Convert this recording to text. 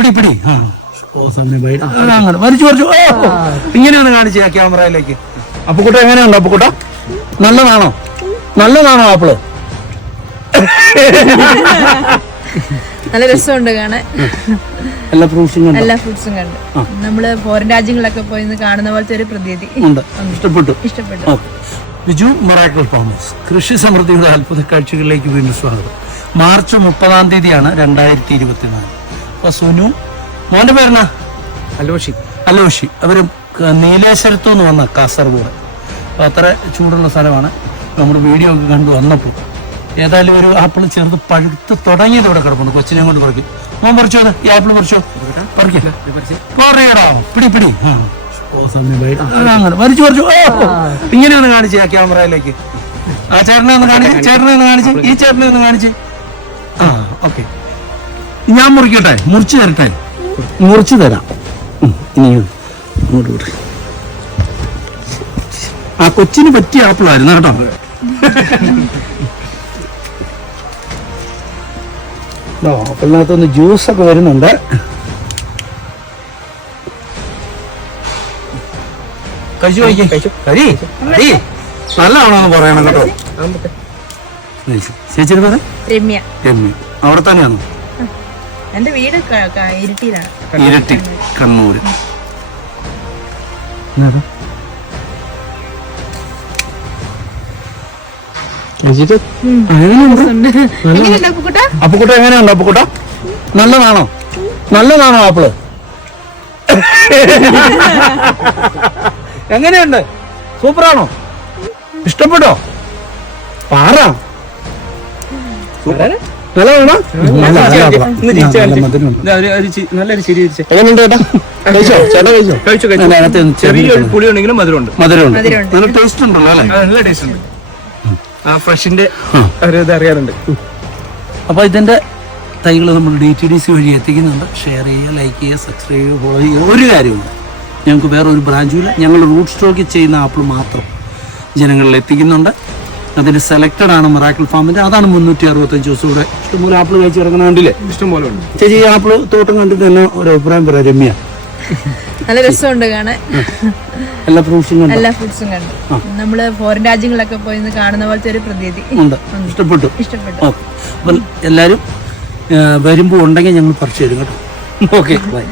പിടി പിടി. ആ. വരച്ചു ഓ ഇങ്ങനെയാണ് കാണിച്ചത് ക്യാമറയിലേക്ക്. അപ്പുക്കുട്ട എങ്ങനെയുണ്ട് അപ്പുക്കുട്ട? നല്ലതാണോ? നല്ലതാണോ ആപ്പിൾ? നല്ല രസമുണ്ട് കാണാൻ. എല്ലാ ഫ്രൂട്ട്സും കണ്ടോ? എല്ലാ ഫ്രൂട്ട്സും കണ്ട്. നമ്മൾ ഫോറിൻ രാജ്യങ്ങളിലൊക്കെ പോയി കാണുന്ന പോലത്തെ ഒരു പ്രതീതി. ഉണ്ട്. ഇഷ്ടപ്പെട്ടു. ഇഷ്ടപ്പെട്ടു. ബിജു മൊറാക്കിൾ തോമസ്. കൃഷി സമൃദ്ധിയുടെ അത്ഭുത കാഴ്ചകളിലേക്ക് വീണ്ടും സ്വാഗതം. മാർച്ച് മുപ്പതാം തീയതിയാണ് രണ്ടായിരത്തി ഇരുപത്തിനാല്. സുനു. മോന്റെ പേരെന്നാ? അലോഷി. അലോഷി. അവർ നീലേശ്വരത്തു നിന്ന് വന്ന കാസർഗോഡ്. അപ്പൊ അത്ര ചൂടുള്ള സ്ഥലമാണ്. നമ്മുടെ വീഡിയോ ഒക്കെ കണ്ടു വന്നപ്പോൾ ഏതായാലും ഒരു ആപ്പിൾ ചെറുത് പഴുത്ത് തുടങ്ങിയത് ഇവിടെ കിടപ്പുണ്ട്. കൊച്ചിനെ കൊണ്ട് പറിക്കും. മോൻ പറിച്ചോ അത്? ഈ ആപ്പിൾ പറിച്ചോ? പറിക്കില്ല പറയടാ പിടി പിടി. ആ. അങ്ങനെ. വരച്ചു ഓ ഇങ്ങനെയാണ് കാണിച്ചേ ആ ക്യാമറയിലേക്ക്. ആ ചേട്ടനെ ഒന്ന് കാണിച്ചു ചേട്ടനെ ഒന്ന് കാണിച്ചു ഈ ചേട്ടനെ ഒന്ന് കാണിച്ചു. ആ ഓക്കെ. ഞാൻ മുറിക്കട്ടെ? മുറിച്ച് തരട്ടെ? മുറിച്ച് തരാം. ഇനിയോ ഇനി അങ്ങോട്ട് വിട്. ആ കൊച്ചിന് പറ്റിയ ആപ്പിളായിരുന്നു കേട്ടോ. ആപ്പിളിനകത്തൊന്ന് ജ്യൂസ് ജ്യൂസൊക്കെ വരുന്നുണ്ട്. കഴിച്ചു കഴിക്കും. കരി കരി പറയണം കേട്ടോ. ചേച്ചി രമ്യ. രമ്യ. അവിടെ തന്നെയാണോ എന്റെ വീട് ഇരിട്ടിയിലാണ്. ഇരട്ടി കണ്ണൂര്. അപ്പുക്കുട്ട? എങ്ങനെയുണ്ട് അപ്പുക്കുട്ട? നല്ലതാണോ? നല്ലതാണോ ആപ്പിൾ എങ്ങനെയുണ്ട്? സൂപ്പറാണോ? ഇഷ്ടപ്പെട്ടോ? പാറ നല്ലതാണോ നല്ലൊരു ചിരി ചിരിച്ചേ. എങ്ങനെയുണ്ട് ചേട്ടാ? കഴിച്ചോ? ചേട്ടാ കഴിച്ചോ? കഴിച്ചു കഴിച്ചു. ഞാൻ ചെറിയൊരു പുളി ഉണ്ടെങ്കിലും മധുരമുണ്ട്. മധുരമുണ്ട്. മധുരമുണ്ട്. നല്ല ടേസ്റ്റ് ഉണ്ടല്ലോ അല്ലേ? നല്ല ടേസ്റ്റ് ഉണ്ട്. ആ ഫ്രഷിന്റെ ഒരു ഇത് അറിയാറുണ്ട് അപ്പോൾ ഇതിന്റെ തൈകൾ നമ്മൾ ഡി ടി ഡി സി വഴി എത്തിക്കുന്നുണ്ട്. ഷെയർ ചെയ്യുക ലൈക്ക് ചെയ്യുക സബ്സ്ക്രൈബ് ചെയ്യുക ഫോളോ ചെയ്യുക. ഒരു കാര്യമില്ല ഞങ്ങൾക്ക് വേറെ ഒരു ബ്രാഞ്ചുമില്ല ഞങ്ങൾ റൂട്ട് സ്റ്റോക്ക് ചെയ്യുന്ന ആപ്പിൾ മാത്രം ജനങ്ങളിൽ എത്തിക്കുന്നുണ്ട്. അതിൽ സെലക്ടഡ് ആണ് മറാക്കിൾ ഫാമിന്റെ അതാണ് മുന്നൂറ്റി അറുപത്തഞ്ച് ദിവസം ഇവിടെ. ഇഷ്ടംപോലെ ആപ്പിൾ കഴിച്ച് കിടക്കുന്ന കണ്ടില്ലേ? ഇഷ്ടം പോലെ ഉണ്ട്. ചേച്ചി ഈ ആപ്പിൾ തോട്ടം കണ്ടിട്ട് തന്നെ ഒരു അഭിപ്രായം പറയാം രമ്യ. നല്ല രസമുണ്ട് കാണാൻ. എല്ലാ ഫ്രൂട്ട്സും കണ്ടു? എല്ലാ ഫ്രൂട്ട്സും കണ്ടു. നമ്മൾ ഫോറിൻ രാജ്യങ്ങളിലൊക്കെ പോയി കാണുന്ന പോലത്തെ ഒരു പ്രതീതി. ഉണ്ട്. ഇഷ്ടപ്പെട്ടു. ഇഷ്ടപ്പെട്ടു. ഓക്കെ. അപ്പം എല്ലാവരും വരുമ്പോൾ ഉണ്ടെങ്കിൽ ഞങ്ങൾ പറിച്ചു തരും കേട്ടോ. Okay bye.